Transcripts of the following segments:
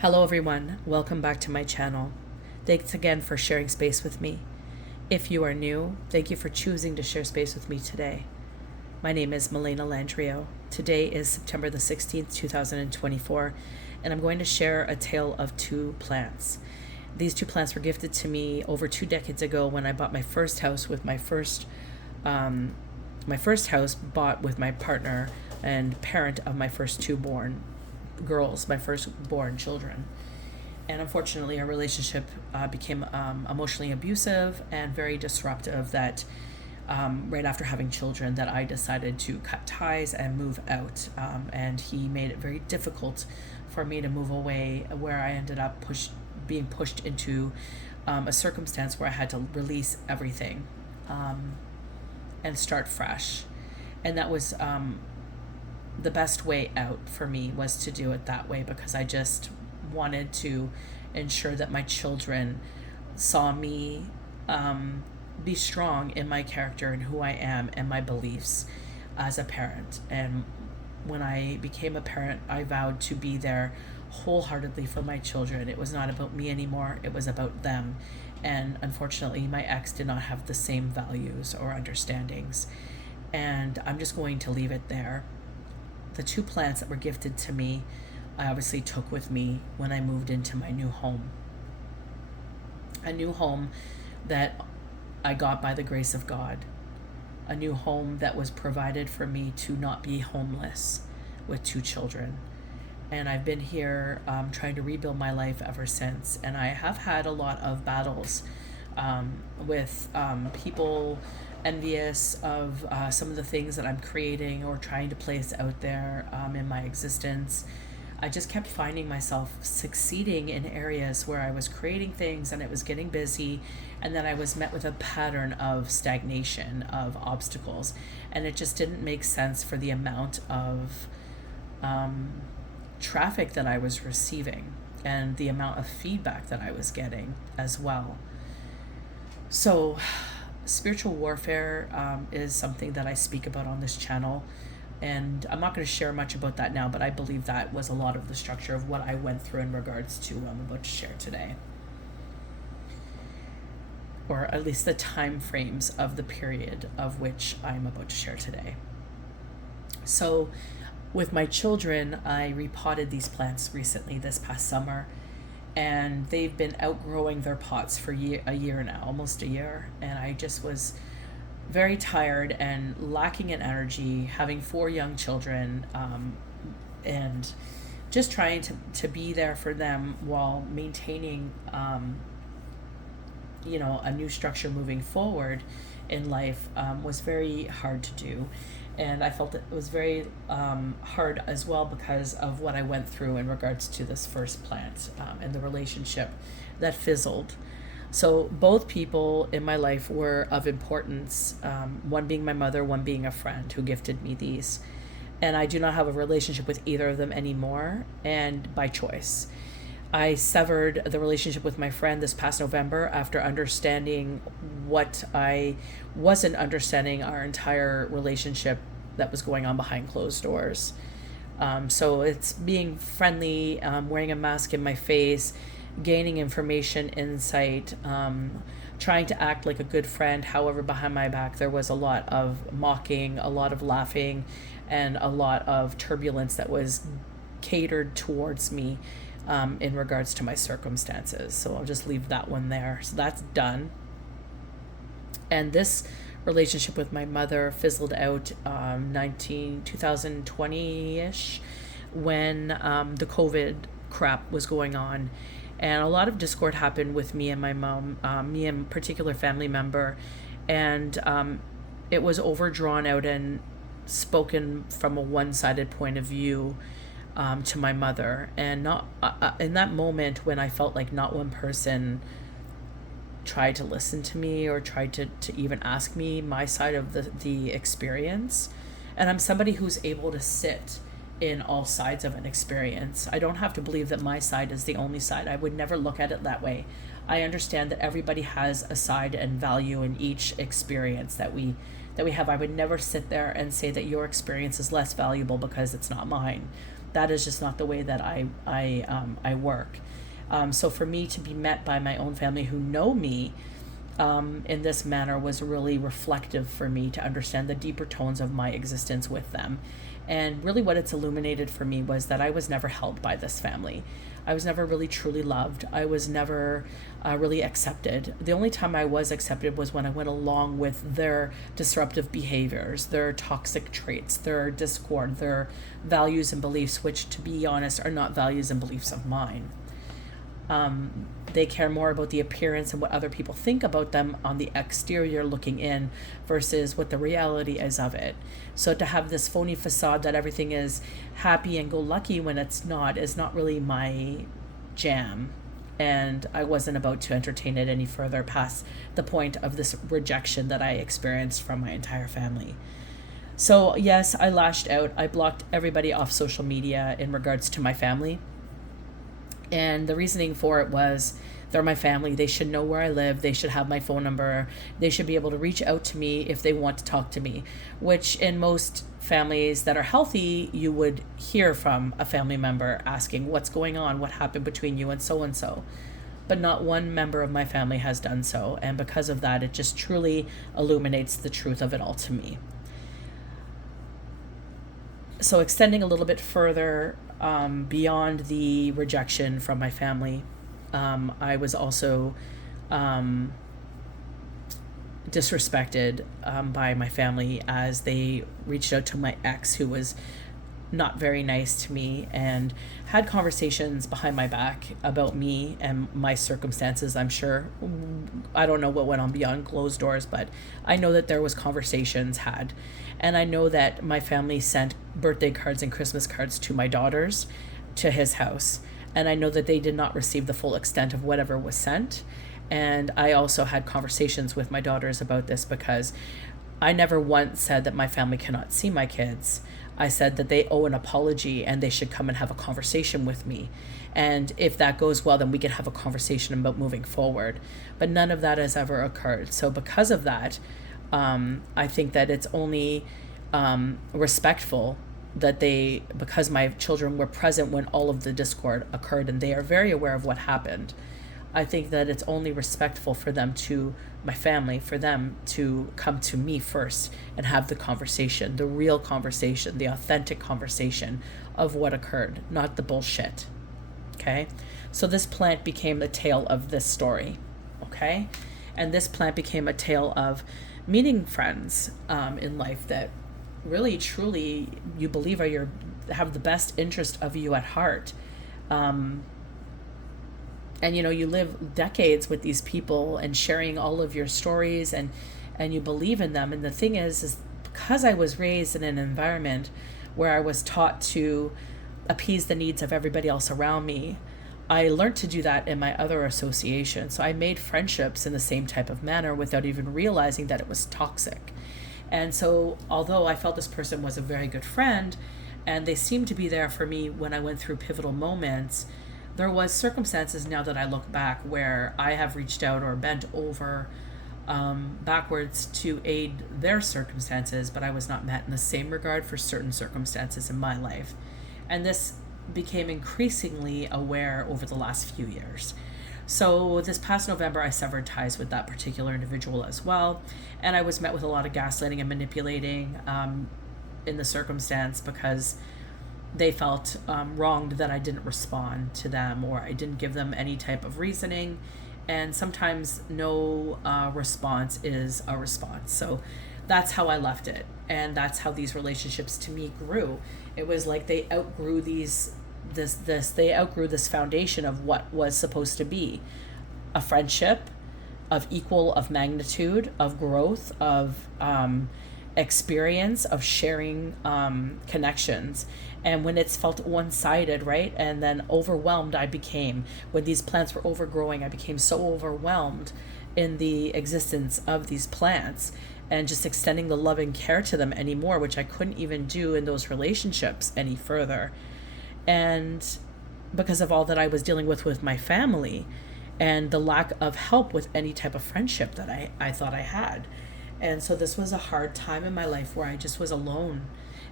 Hello everyone, welcome back to my channel. Thanks again for sharing space with me. If you are new, thank you for choosing to share space with me today. My name is Milena Landrio. Today is September the 16th, 2024, and I'm going to share a tale of two plants. These two plants were gifted to me over 2 decades ago when I bought my first house with my first house bought with my partner and parent of my first two born girls, my firstborn children. And unfortunately, our relationship became emotionally abusive and very disruptive that right after having children that I decided to cut ties and move out. And he made it very difficult for me to move away, where I ended up being pushed into a circumstance where I had to release everything and start fresh. And that was the best way out for me, was to do it that way, because I just wanted to ensure that my children saw me be strong in my character and who I am and my beliefs as a parent. And when I became a parent, I vowed to be there wholeheartedly for my children. It was not about me anymore, it was about them. And unfortunately, my ex did not have the same values or understandings. And I'm just going to leave it there. The two plants that were gifted to me, I obviously took with me when I moved into my new home. A new home that I got by the grace of God. A new home that was provided for me to not be homeless with two children. And I've been here trying to rebuild my life ever since. And I have had a lot of battles with people envious of some of the things that I'm creating or trying to place out there in my existence. I just kept finding myself succeeding in areas where I was creating things and it was getting busy, and then I was met with a pattern of stagnation, of obstacles, and it just didn't make sense for the amount of traffic that I was receiving and the amount of feedback that I was getting as well. So spiritual warfare is something that I speak about on this channel, and I'm not going to share much about that now, but I believe that was a lot of the structure of what I went through in regards to what I'm about to share today, or at least the time frames of the period of which I'm about to share today. So with my children, I repotted these plants recently this past summer, and they've been outgrowing their pots for a year now, almost a year. And I just was very tired and lacking in energy, having 4 young children, and just trying to be there for them while maintaining, a new structure moving forward in life was very hard to do. And I felt it was very hard as well because of what I went through in regards to this first plant and the relationship that fizzled. So both people in my life were of importance, one being my mother, one being a friend who gifted me these. And I do not have a relationship with either of them anymore, and by choice. I severed the relationship with my friend this past November after understanding what I wasn't understanding, our entire relationship that was going on behind closed doors. So it's being friendly, wearing a mask in my face, gaining information, insight, trying to act like a good friend. However, behind my back, there was a lot of mocking, a lot of laughing, and a lot of turbulence that was catered towards me in regards to my circumstances. So I'll just leave that one there. So that's done. And this relationship with my mother fizzled out 2020-ish, when the COVID crap was going on. And a lot of discord happened with me and my mom, me and a particular family member. And it was overdrawn out and spoken from a one-sided point of view to my mother. And not in that moment when I felt like not one person tried to listen to me or tried to even ask me my side of the experience. And I'm somebody who's able to sit in all sides of an experience. I don't have to believe that my side is the only side. I would never look at it that way. I understand that everybody has a side and value in each experience that we have. I would never sit there and say that your experience is less valuable because it's not mine. That is just not the way that I work. So for me to be met by my own family who know me in this manner was really reflective for me to understand the deeper tones of my existence with them. And really, what it's illuminated for me was that I was never held by this family. I was never really truly loved. I was never really accepted. The only time I was accepted was when I went along with their disruptive behaviors, their toxic traits, their discord, their values and beliefs, which, to be honest, are not values and beliefs of mine. They care more about the appearance and what other people think about them on the exterior looking in versus what the reality is of it. So to have this phony facade that everything is happy and go lucky when it's not is not really my jam. And I wasn't about to entertain it any further past the point of this rejection that I experienced from my entire family. So yes, I lashed out. I blocked everybody off social media in regards to my family. And the reasoning for it was they're my family. They should know where I live. They should have my phone number. They should be able to reach out to me if they want to talk to me, which in most families that are healthy, you would hear from a family member asking what's going on, what happened between you and so. But not one member of my family has done so. And because of that, it just truly illuminates the truth of it all to me. So extending a little bit further, beyond the rejection from my family, I was also disrespected by my family as they reached out to my ex, who was not very nice to me, and had conversations behind my back about me and my circumstances. I'm sure, I don't know what went on beyond closed doors, but I know that there was conversations had. And I know that my family sent birthday cards and Christmas cards to my daughters to his house. And I know that they did not receive the full extent of whatever was sent. And I also had conversations with my daughters about this, because I never once said that my family cannot see my kids. I said that they owe an apology and they should come and have a conversation with me. And if that goes well, then we can have a conversation about moving forward. But none of that has ever occurred. So because of that, I think that it's only respectful that because my children were present when all of the discord occurred and they are very aware of what happened, I think that it's only respectful for them my family, for them to come to me first and have the conversation, the real conversation, the authentic conversation of what occurred, not the bullshit. Okay? So this plant became the tale of this story. Okay? And this plant became a tale of meeting friends in life that really, truly, you believe have the best interest of you at heart. And you live decades with these people and sharing all of your stories, and you believe in them. And the thing is because I was raised in an environment where I was taught to appease the needs of everybody else around me, I learned to do that in my other associations. So I made friendships in the same type of manner without even realizing that it was toxic. And so although I felt this person was a very good friend and they seemed to be there for me when I went through pivotal moments, there was circumstances now that I look back where I have reached out or bent over backwards to aid their circumstances, but I was not met in the same regard for certain circumstances in my life. And this became increasingly aware over the last few years. So this past November, I severed ties with that particular individual as well. And I was met with a lot of gaslighting and manipulating in the circumstance, because they felt wronged that I didn't respond to them, or I didn't give them any type of reasoning. And sometimes no response is a response. So that's how I left it. And that's how these relationships to me grew. It was like they outgrew they outgrew this foundation of what was supposed to be a friendship of magnitude, of growth, of experience, of sharing connections. And when it's felt one-sided, right, and then overwhelmed, when these plants were overgrowing, I became so overwhelmed in the existence of these plants and just extending the love and care to them anymore, which I couldn't even do in those relationships any further. And because of all that I was dealing with my family and the lack of help with any type of friendship that I thought I had. And so this was a hard time in my life where I just was alone,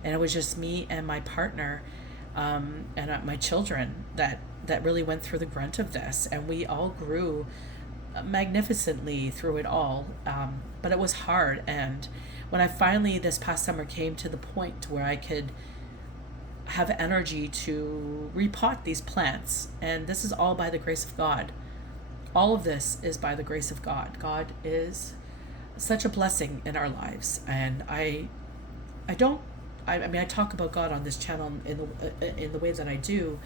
and it was just me and my partner and my children that really went through the grunt of this, and we all grew magnificently through it all. But it was hard, and when I finally this past summer came to the point where I could have energy to repot these plants, and this is all by the grace of God. All of this is by the grace of God. God is such a blessing in our lives, and I mean, I talk about God on this channel in the way that I do,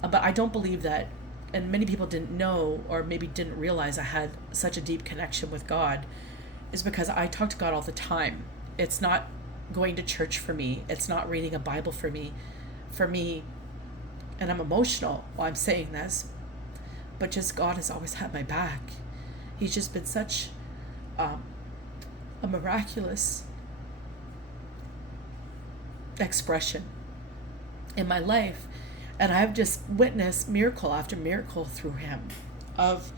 but I don't believe that, and many people didn't know or maybe didn't realize I had such a deep connection with God, is because I talk to God all the time. It's not going to church for me. It's not reading a Bible for me. And I'm emotional while I'm saying this, but just God has always had my back. He's just been such a miraculous expression in my life, and I've just witnessed miracle after miracle through him, of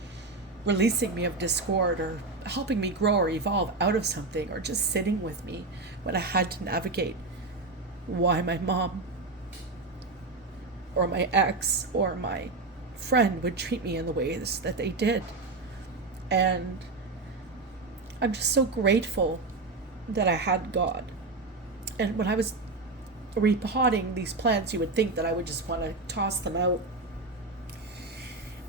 releasing me of discord or helping me grow or evolve out of something, or just sitting with me when I had to navigate why my mom or my ex or my friend would treat me in the ways that they did. And I'm just so grateful that I had God. And when I was repotting these plants, you would think that I would just want to toss them out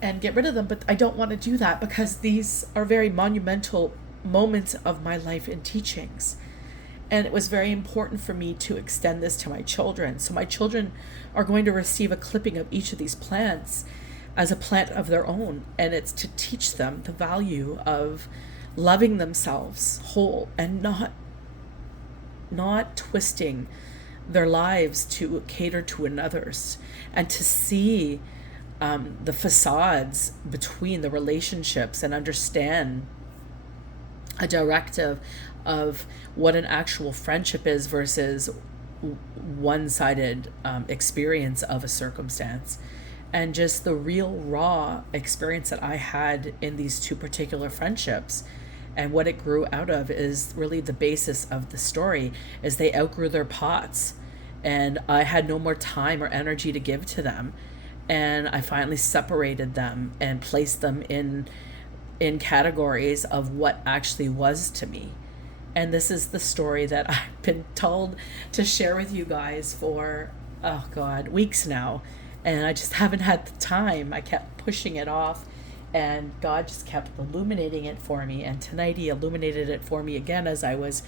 and get rid of them, but I don't want to do that, because these are very monumental moments of my life and teachings. And it was very important for me to extend this to my children. So my children are going to receive a clipping of each of these plants as a plant of their own, and it's to teach them the value of loving themselves whole and not twisting their lives to cater to another's, and to see the facades between the relationships and understand a directive of what an actual friendship is versus one-sided experience of a circumstance. And just the real raw experience that I had in these two particular friendships, and what it grew out of, is really the basis of the story, is they outgrew their pots, and I had no more time or energy to give to them, and I finally separated them and placed them in categories of what actually was to me. And this is the story that I've been told to share with you guys for, oh God, weeks now. And I just haven't had the time. I kept pushing it off, and God just kept illuminating it for me. And tonight he illuminated it for me again as I was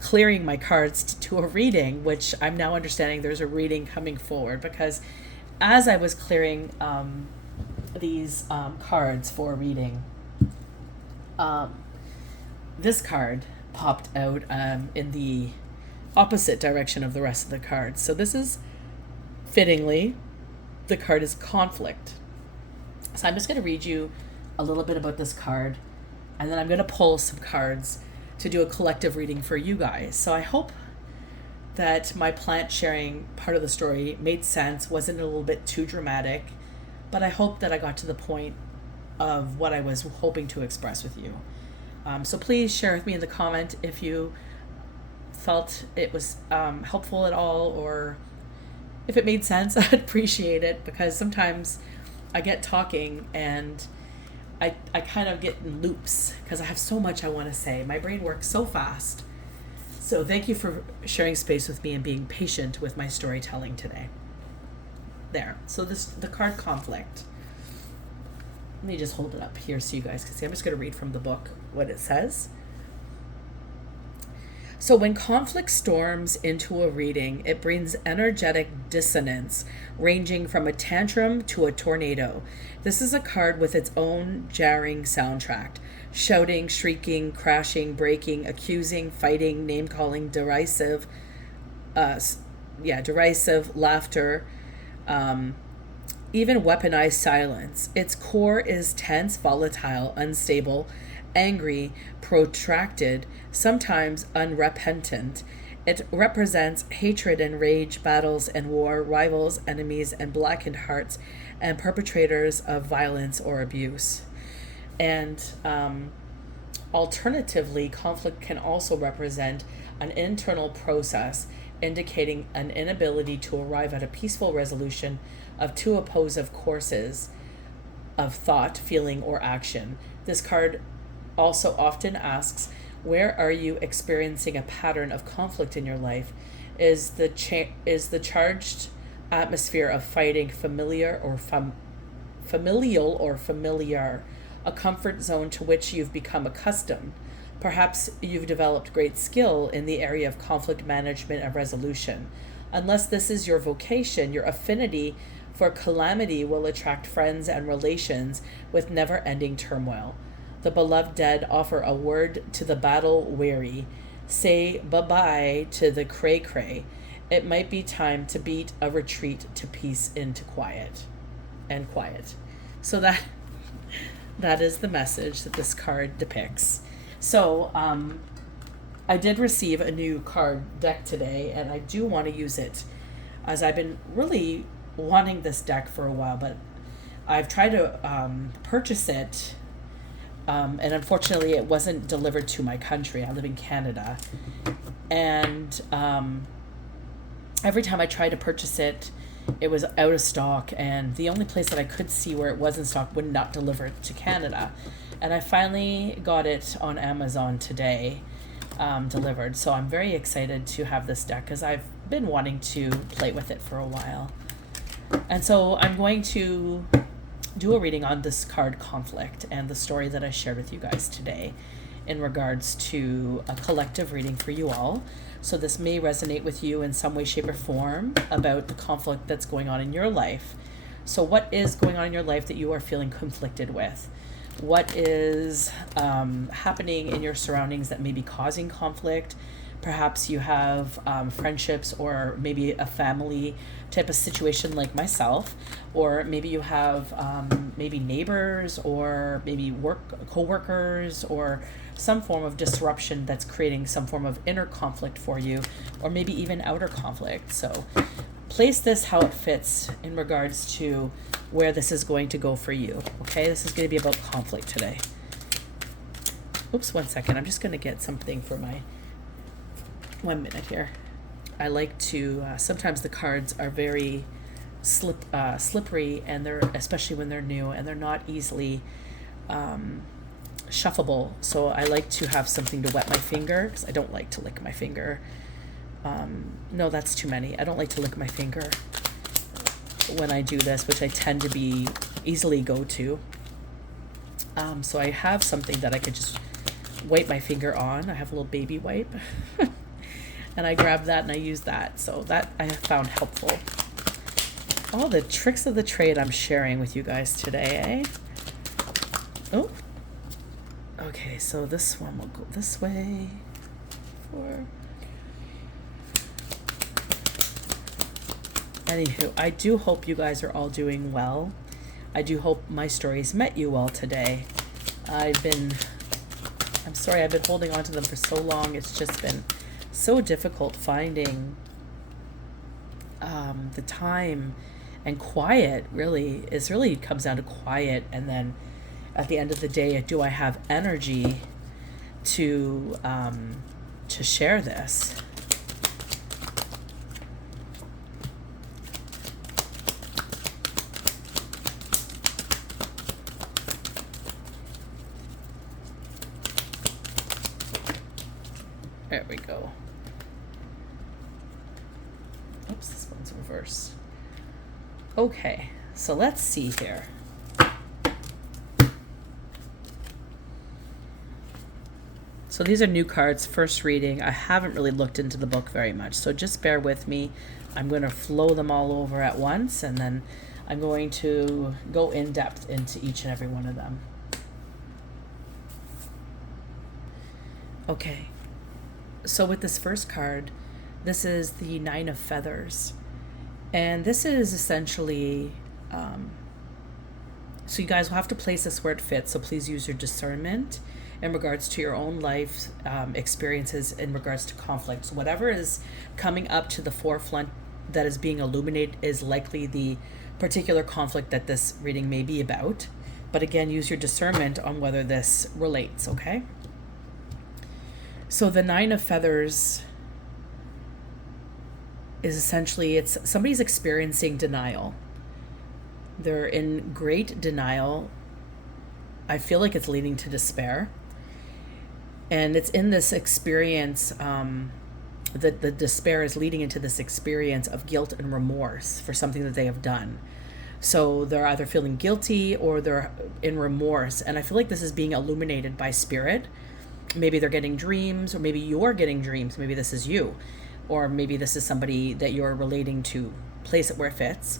clearing my cards to a reading, which I'm now understanding there's a reading coming forward, because as I was clearing these cards for reading, this card popped out in the opposite direction of the rest of the cards. So this is, fittingly, the card is conflict. So I'm just going to read you a little bit about this card, and then I'm going to pull some cards to do a collective reading for you guys. So I hope that my plant sharing part of the story made sense, wasn't a little bit too dramatic, but I hope that I got to the point of what I was hoping to express with you. So please share with me in the comment if you felt it was helpful at all, or if it made sense. I'd appreciate it, because sometimes I get talking and I kind of get in loops because I have so much I want to say. My brain works so fast. So thank you for sharing space with me and being patient with my storytelling today. There. So the card conflict. Let me just hold it up here so you guys can see. I'm just going to read from the book what it says. So when conflict storms into a reading, it brings energetic dissonance, ranging from a tantrum to a tornado. This is a card with its own jarring soundtrack. Shouting, shrieking, crashing, breaking, accusing, fighting, name-calling, derisive laughter, even weaponized silence. Its core is tense, volatile, unstable, angry, protracted, sometimes unrepentant. It represents hatred and rage, battles and war, rivals, enemies, and blackened hearts, and perpetrators of violence or abuse. And alternatively, conflict can also represent an internal process indicating an inability to arrive at a peaceful resolution of two opposing courses of thought, feeling, or action. This card also often asks, where are you experiencing a pattern of conflict in your life? Is the charged atmosphere of fighting familiar or familial or familiar, a comfort zone to which you've become accustomed? Perhaps you've developed great skill in the area of conflict management and resolution. Unless this is your vocation, your affinity for calamity will attract friends and relations with never-ending turmoil. The beloved dead offer a word to the battle-weary. Say bye-bye to the cray-cray. It might be time to beat a retreat to peace into quiet. And quiet. So that is the message that this card depicts. So I did receive a new card deck today, and I do want to use it, as I've been really wanting this deck for a while, but I've tried to purchase it, and unfortunately it wasn't delivered to my country. I live in Canada, and every time I tried to purchase it, it was out of stock, and the only place that I could see where it was in stock would not deliver it to Canada. And I finally got it on Amazon today, delivered. So I'm very excited to have this deck because I've been wanting to play with it for a while. And so I'm going to do a reading on this card, Conflict, and the story that I shared with you guys today in regards to a collective reading for you all. So this may resonate with you in some way, shape, or form about the conflict that's going on in your life. So what is going on in your life that you are feeling conflicted with? What is happening in your surroundings that may be causing conflict? Perhaps you have friendships or maybe a family type of situation like myself, or maybe you have maybe neighbors or maybe co-workers or some form of disruption that's creating some form of inner conflict for you, or maybe even outer conflict. So place this how it fits in regards to where this is going to go for you. Okay, this is going to be about conflict today. Oops, 1 second. I'm just going to get something for my 1 minute here. I like to, sometimes the cards are very slippery, and they're, especially when they're new, and they're not easily shuffleable. So I like to have something to wet my finger, because I don't like to lick my finger. No, that's too many. I don't like to lick my finger when I do this, which I tend to be easily go to. So I have something that I could just wipe my finger on. I have a little baby wipe. And I grab that and I use that. So that I have found helpful. All the tricks of the trade I'm sharing with you guys today, eh? Oh. Okay, so this one will go this way. Anywho, I do hope you guys are all doing well. I do hope my stories met you all today. I'm sorry I've been holding on to them for so long. It's just been so difficult finding the time, and quiet really comes down to quiet. And then at the end of the day, do I have energy to share this? There we go. Oops, this one's reversed. Okay, so let's see here. So these are new cards, first reading. I haven't really looked into the book very much, so just bear with me. I'm going to flow them all over at once, and then I'm going to go in depth into each and every one of them. Okay. So with this first card, this is the Nine of Feathers. And this is essentially, so you guys will have to place this where it fits, so please use your discernment in regards to your own life experiences in regards to conflict. So whatever is coming up to the forefront that is being illuminated is likely the particular conflict that this reading may be about. But again, use your discernment on whether this relates, okay? So the Nine of Feathers is essentially, it's somebody's experiencing denial. They're in great denial. I feel like it's leading to despair. And it's in this experience, the despair is leading into this experience of guilt and remorse for something that they have done. So they're either feeling guilty or they're in remorse. And I feel like this is being illuminated by spirit. Maybe they're getting dreams, or maybe you're getting dreams. Maybe this is you, or maybe this is somebody that you're relating to. Place it where it fits.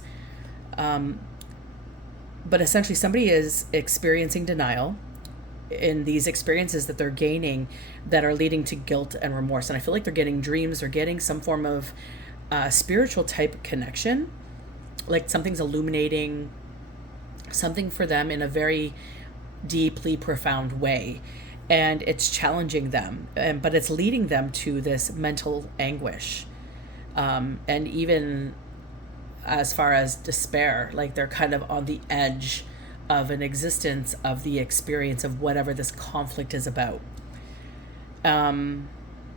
But essentially, somebody is experiencing denial in these experiences that they're gaining that are leading to guilt and remorse. And I feel like they're getting dreams or getting some form of spiritual type connection, like something's illuminating something for them in a very deeply profound way. And it's challenging them, but it's leading them to this mental anguish. And even as far as despair, like they're kind of on the edge of an existence of the experience of whatever this conflict is about.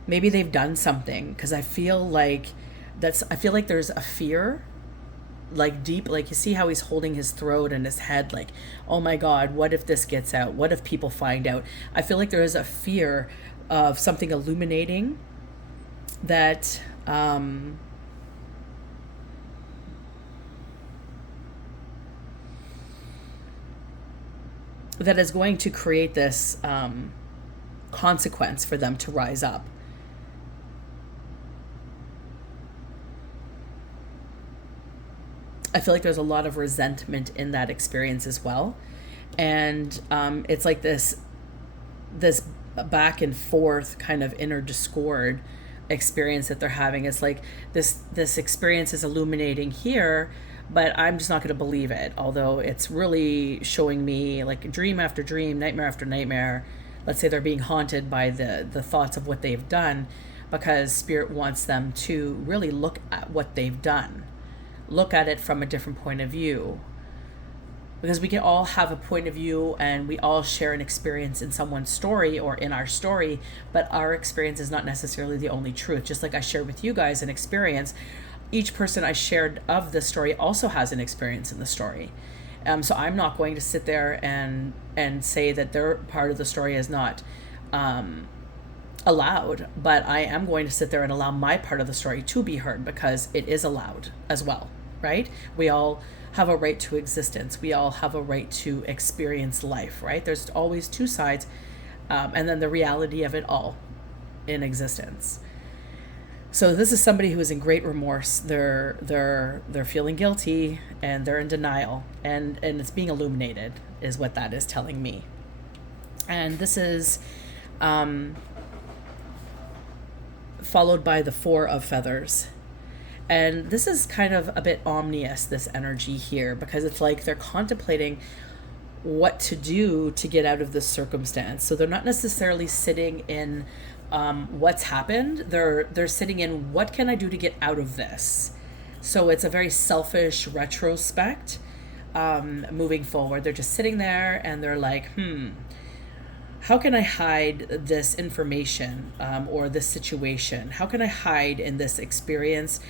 Maybe they've done something, because I feel like there's a fear, like deep, like you see how he's holding his throat and his head, like, oh my God, what if this gets out? What if people find out? I feel like there is a fear of something illuminating that that is going to create this consequence for them to rise up. I feel like there's a lot of resentment in that experience as well. And it's like this back and forth kind of inner discord experience that they're having. It's like this experience is illuminating here, but I'm just not going to believe it. Although it's really showing me like dream after dream, nightmare after nightmare. Let's say they're being haunted by the thoughts of what they've done, because spirit wants them to really look at what they've done. Look at it from a different point of view. Because we can all have a point of view and we all share an experience in someone's story or in our story, but our experience is not necessarily the only truth. Just like I shared with you guys an experience, each person I shared of the story also has an experience in the story. So I'm not going to sit there and say that their part of the story is not allowed, but I am going to sit there and allow my part of the story to be heard, because it is allowed as well, right? We all have a right to existence. We all have a right to experience life, right? There's always two sides, and then the reality of it all in existence. So this is somebody who is in great remorse. They're feeling guilty and they're in denial, and it's being illuminated is what that is telling me. And this is followed by the Four of Feathers. And this is kind of a bit ominous, this energy here, because it's like they're contemplating what to do to get out of this circumstance. So they're not necessarily sitting in what's happened. They're sitting in what can I do to get out of this. So it's a very selfish retrospect moving forward. They're just sitting there and they're like, how can I hide this information or this situation? How can I hide in this experience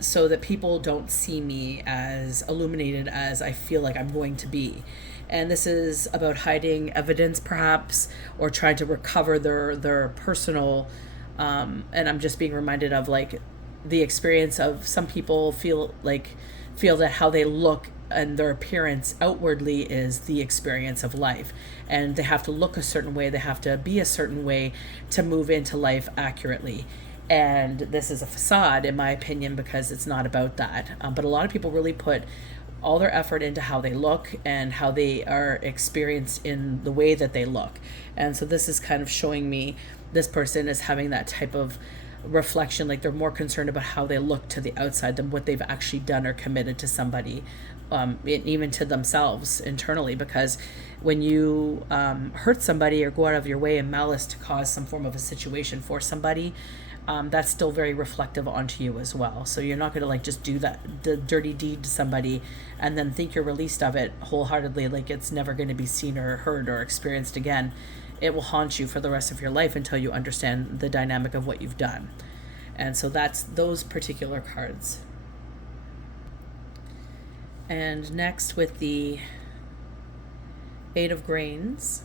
so that people don't see me as illuminated as I feel like I'm going to be? And this is about hiding evidence, perhaps, or trying to recover their personal, and I'm just being reminded of like the experience of some people feel that how they look and their appearance outwardly is the experience of life, and they have to look a certain way, they have to be a certain way to move into life accurately. And this is a facade, in my opinion, because it's not about that. But a lot of people really put all their effort into how they look and how they are experienced in the way that they look. And so this is kind of showing me this person is having that type of reflection, like they're more concerned about how they look to the outside than what they've actually done or committed to somebody, even to themselves internally. Because when you hurt somebody or go out of your way in malice to cause some form of a situation for somebody, that's still very reflective onto you as well. So you're not going to like just do the dirty deed to somebody and then think you're released of it wholeheartedly, like it's never going to be seen or heard or experienced again. It will haunt you for the rest of your life until you understand the dynamic of what you've done. And so that's those particular cards. And next with the Eight of Grains.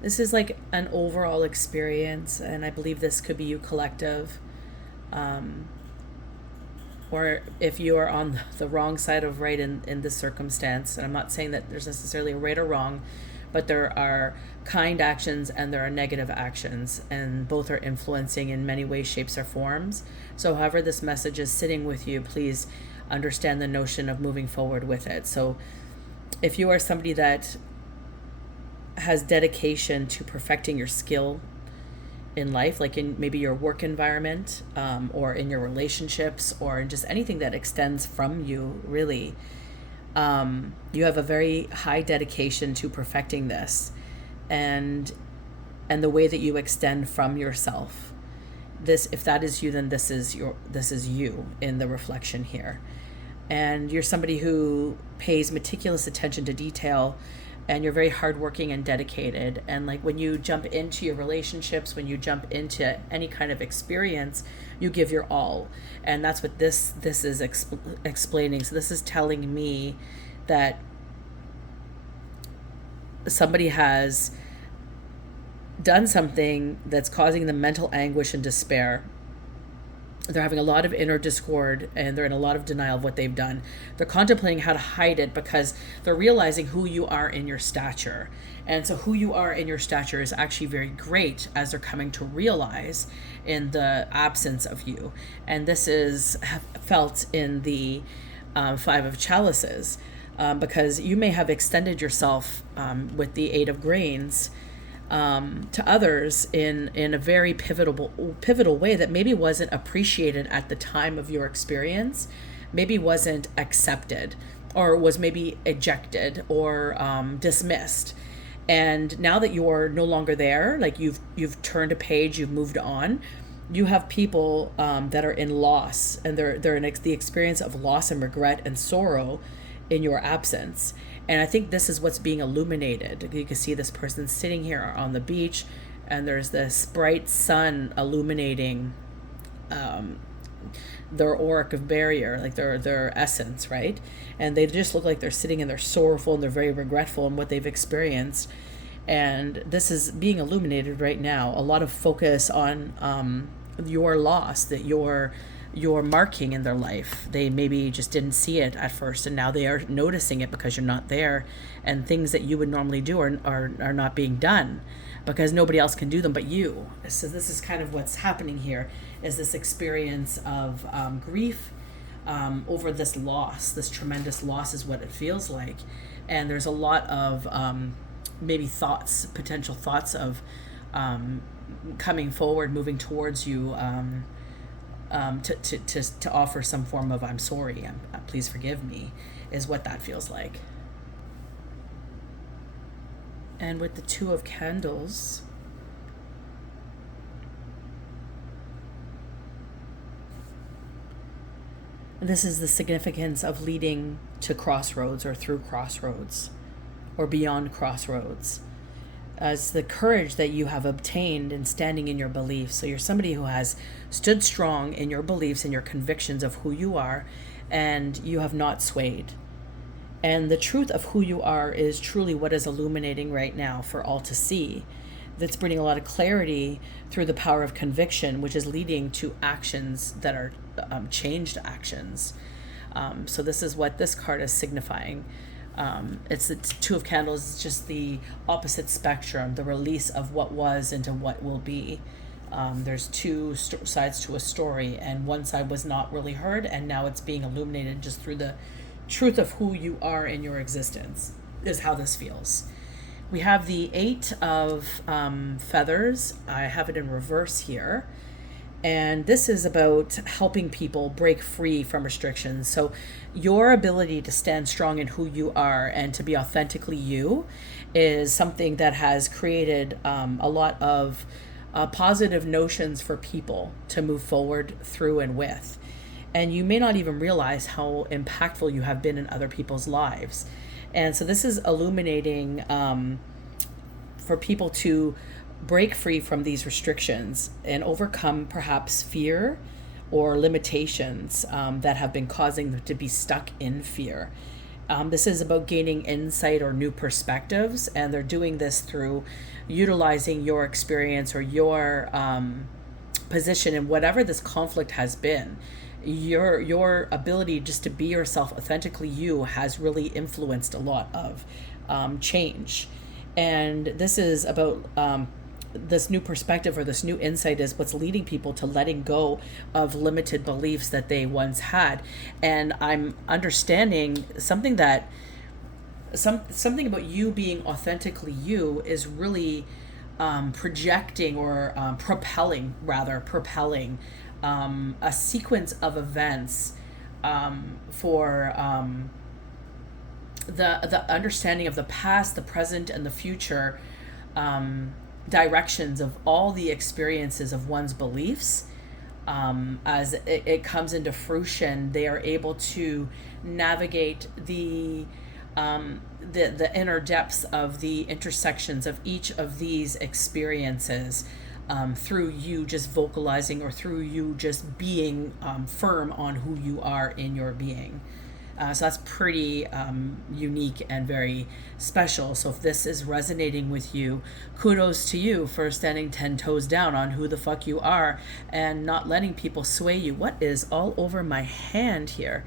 This is like an overall experience, and I believe this could be you collective. Or if you are on the wrong side of right in this circumstance, and I'm not saying that there's necessarily a right or wrong, but there are kind actions and there are negative actions, and both are influencing in many ways, shapes, or forms. So however this message is sitting with you, please understand the notion of moving forward with it. So if you are somebody that has dedication to perfecting your skill in life, like in maybe your work environment, or in your relationships, or in just anything that extends from you, really, you have a very high dedication to perfecting this, and the way that you extend from yourself. This, if that is you, then this is you in the reflection here. And you're somebody who pays meticulous attention to detail, and you're very hardworking and dedicated. And like when you jump into your relationships, when you jump into any kind of experience, you give your all. And that's what this is explaining. So this is telling me that somebody has done something that's causing them mental anguish and despair. They're having a lot of inner discord, and they're in a lot of denial of what they've done. They're contemplating how to hide it because they're realizing who you are in your stature. And so who you are in your stature is actually very great, as they're coming to realize in the absence of you. And this is felt in the Five of Chalices, because you may have extended yourself with the Eight of Grains to others in a very pivotal way that maybe wasn't appreciated at the time of your experience, maybe wasn't accepted, or was maybe ejected or dismissed. And now that you're no longer there, like you've turned a page, you've moved on, you have people that are in loss, and they're in the experience of loss and regret and sorrow in your absence. And I think this is what's being illuminated. You can see this person sitting here on the beach, and there's this bright sun illuminating their auric of barrier, like their essence, right? And they just look like they're sitting and they're sorrowful and they're very regretful in what they've experienced. And this is being illuminated right now. A lot of focus on your loss, that you're marking in their life. They maybe just didn't see it at first, and now they are noticing it because you're not there, and things that you would normally do are not being done because nobody else can do them but you. So this is kind of what's happening here, is this experience of grief over this loss. This tremendous loss is what it feels like. And there's a lot of maybe potential thoughts of coming forward, moving towards you, to offer some form of I'm sorry, please forgive me, is what that feels like. And with the Two of Candles, this is the significance of leading to crossroads, or through crossroads, or beyond crossroads, as the courage that you have obtained in standing in your beliefs. So you're somebody who has stood strong in your beliefs and your convictions of who you are, and you have not swayed. And the truth of who you are is truly what is illuminating right now for all to see. That's bringing a lot of clarity through the power of conviction, which is leading to actions that are changed actions. So this is what this card is signifying. It's the Two of Candles. It's just the opposite spectrum, the release of what was into what will be. There's two sides to a story, and one side was not really heard, and now it's being illuminated just through the truth of who you are in your existence, is how this feels. We have the Eight of Feathers. I have it in reverse here. And this is about helping people break free from restrictions. So your ability to stand strong in who you are and to be authentically you is something that has created a lot of positive notions for people to move forward through and with. And you may not even realize how impactful you have been in other people's lives. And so this is illuminating for people to break free from these restrictions and overcome perhaps fear or limitations that have been causing them to be stuck in fear. This is about gaining insight or new perspectives, and they're doing this through utilizing your experience or your position in whatever this conflict has been. Your ability just to be yourself, authentically you, has really influenced a lot of change. And this is about this new perspective, or this new insight, is what's leading people to letting go of limited beliefs that they once had. And I'm understanding something that something about you being authentically you is really projecting or propelling a sequence of events for the understanding of the past, the present, and the future directions of all the experiences of one's beliefs. As it comes into fruition, they are able to navigate the inner depths of the intersections of each of these experiences through you just vocalizing, or through you just being firm on who you are in your being. So that's pretty unique and very special. So if this is resonating with you, kudos to you for standing 10 toes down on who the fuck you are and not letting people sway you. What is all over my hand here?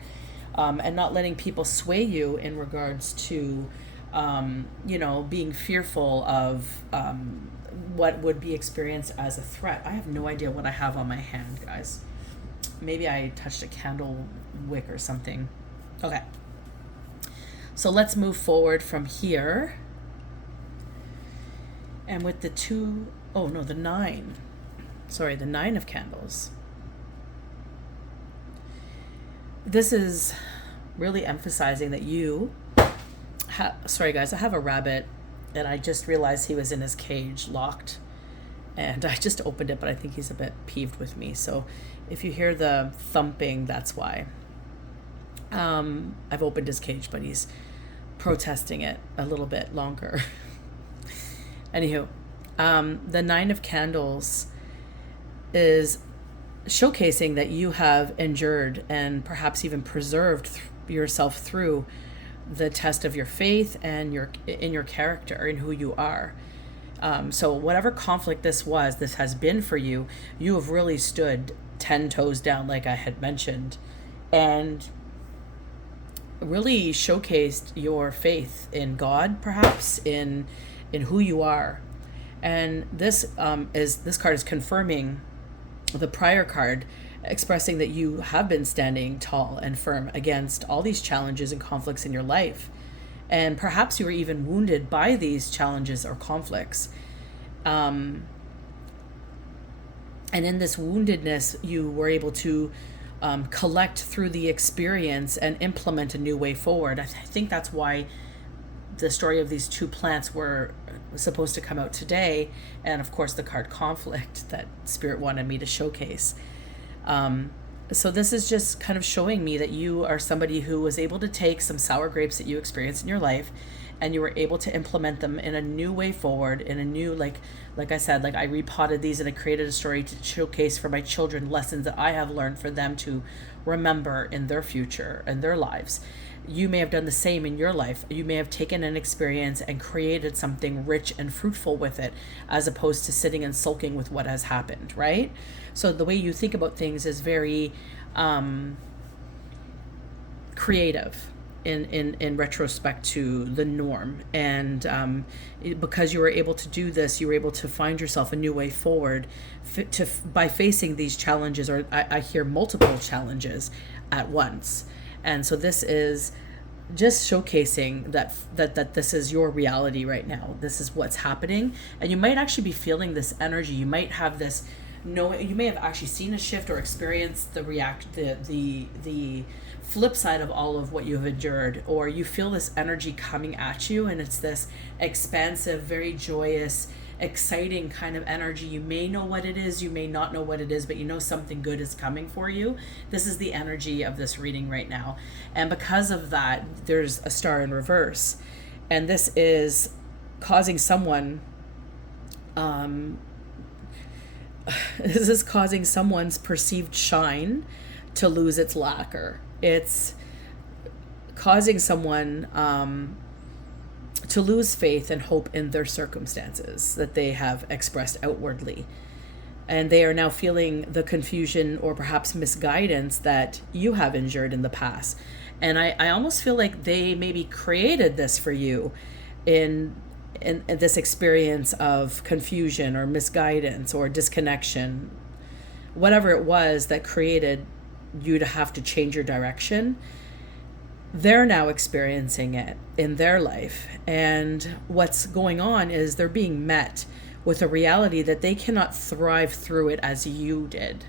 And not letting people sway you in regards to, being fearful of what would be experienced as a threat. I have no idea what I have on my hand, guys. Maybe I touched a candle wick or something. Okay, so let's move forward from here. And with the the 9. Sorry, the 9 of candles. This is really emphasizing that you... sorry, guys, I have a rabbit, and I just realized he was in his cage, locked. And I just opened it, but I think he's a bit peeved with me. So if you hear the thumping, that's why. I've opened his cage, but he's protesting it a little bit longer. Anywho, the 9 of candles is showcasing that you have endured and perhaps even preserved yourself through the test of your faith and your character and who you are. So whatever conflict this has been for you, you have really stood 10 toes down, like I had mentioned, and really showcased your faith in God, perhaps in who you are. And this card is confirming the prior card, expressing that you have been standing tall and firm against all these challenges and conflicts in your life. And perhaps you were even wounded by these challenges or conflicts. And in this woundedness, you were able to collect through the experience and implement a new way forward. I think that's why the story of these 2 plants was supposed to come out today, and of course the card conflict that Spirit wanted me to showcase. So this is just kind of showing me that you are somebody who was able to take some sour grapes that you experienced in your life, and you were able to implement them in a new way forward, in a new, like I said, like I repotted these and I created a story to showcase for my children lessons that I have learned for them to remember in their future and their lives. You may have done the same in your life. You may have taken an experience and created something rich and fruitful with it, as opposed to sitting and sulking with what has happened, right? So the way you think about things is very creative in retrospect to the norm. And because you were able to do this, you were able to find yourself a new way forward by facing these challenges, or I hear multiple challenges at once. And so this is just showcasing that this is your reality right now. This is what's happening. And you might actually be feeling this energy. You might have this you may have actually seen a shift or experienced the flip side of all of what you've endured, or you feel this energy coming at you, and it's this expansive, very joyous, exciting kind of energy. You may know what it is, you may not know what it is, but you know something good is coming for you. This is the energy of this reading right now. And because of that, there's a star in reverse. And this is causing someone Um, this is causing someone's perceived shine to lose its lacquer. It's causing someone to lose faith and hope in their circumstances that they have expressed outwardly. And they are now feeling the confusion or perhaps misguidance that you have endured in the past. And I almost feel like they maybe created this for you in this experience of confusion or misguidance or disconnection, whatever it was that created you to have to change your direction. They're now experiencing it in their life. And what's going on is they're being met with a reality that they cannot thrive through it as you did.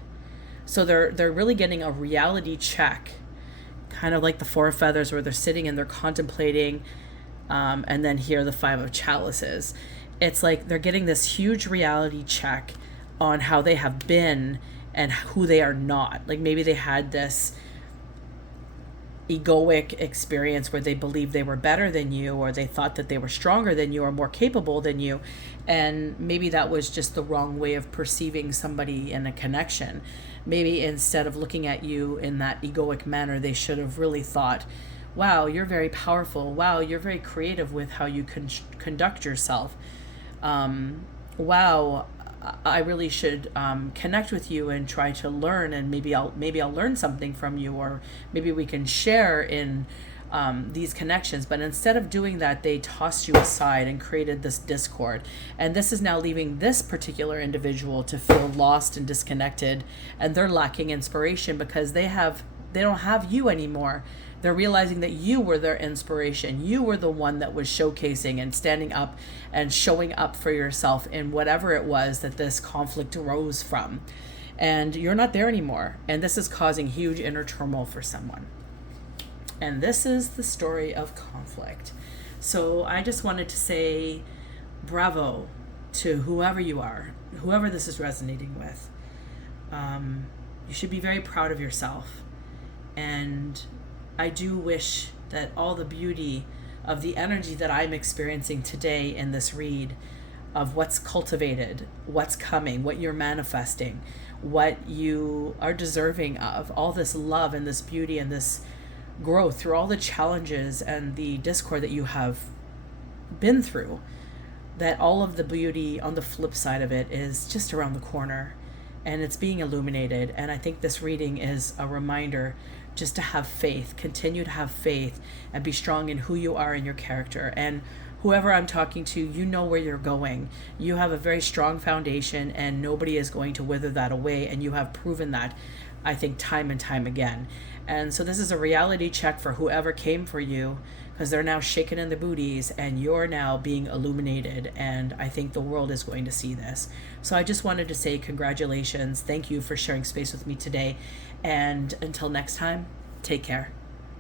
So they're really getting a reality check, kind of like the Four of Feathers, where they're sitting and they're contemplating, and then here the Five of Chalices. It's like they're getting this huge reality check on how they have been and who they are not. Like maybe they had this egoic experience where they believed they were better than you, or they thought that they were stronger than you or more capable than you, and maybe that was just the wrong way of perceiving somebody in a connection. Maybe instead of looking at you in that egoic manner, they should have really thought, wow, you're very powerful, wow, you're very creative with how you conduct yourself, wow, I really should connect with you and try to learn, and maybe I'll learn something from you, or maybe we can share in these connections. But instead of doing that, they tossed you aside and created this discord. And this is now leaving this particular individual to feel lost and disconnected, and they're lacking inspiration because they don't have you anymore. They're realizing that you were their inspiration. You were the one that was showcasing and standing up and showing up for yourself in whatever it was that this conflict arose from. And you're not there anymore. And this is causing huge inner turmoil for someone. And this is the story of conflict. So I just wanted to say bravo to whoever you are, whoever this is resonating with. You should be very proud of yourself. And I do wish that all the beauty of the energy that I'm experiencing today in this read, of what's cultivated, what's coming, what you're manifesting, what you are deserving of, all this love and this beauty and this growth through all the challenges and the discord that you have been through, that all of the beauty on the flip side of it is just around the corner and it's being illuminated. And I think this reading is a reminder just to have faith, continue to have faith, and be strong in who you are and your character. And whoever I'm talking to, you know where you're going. You have a very strong foundation, and nobody is going to wither that away. And you have proven that, I think, time and time again. And so this is a reality check for whoever came for you, because they're now shaking in the booties and you're now being illuminated. And I think the world is going to see this. So I just wanted to say congratulations. Thank you for sharing space with me today. And until next time, take care.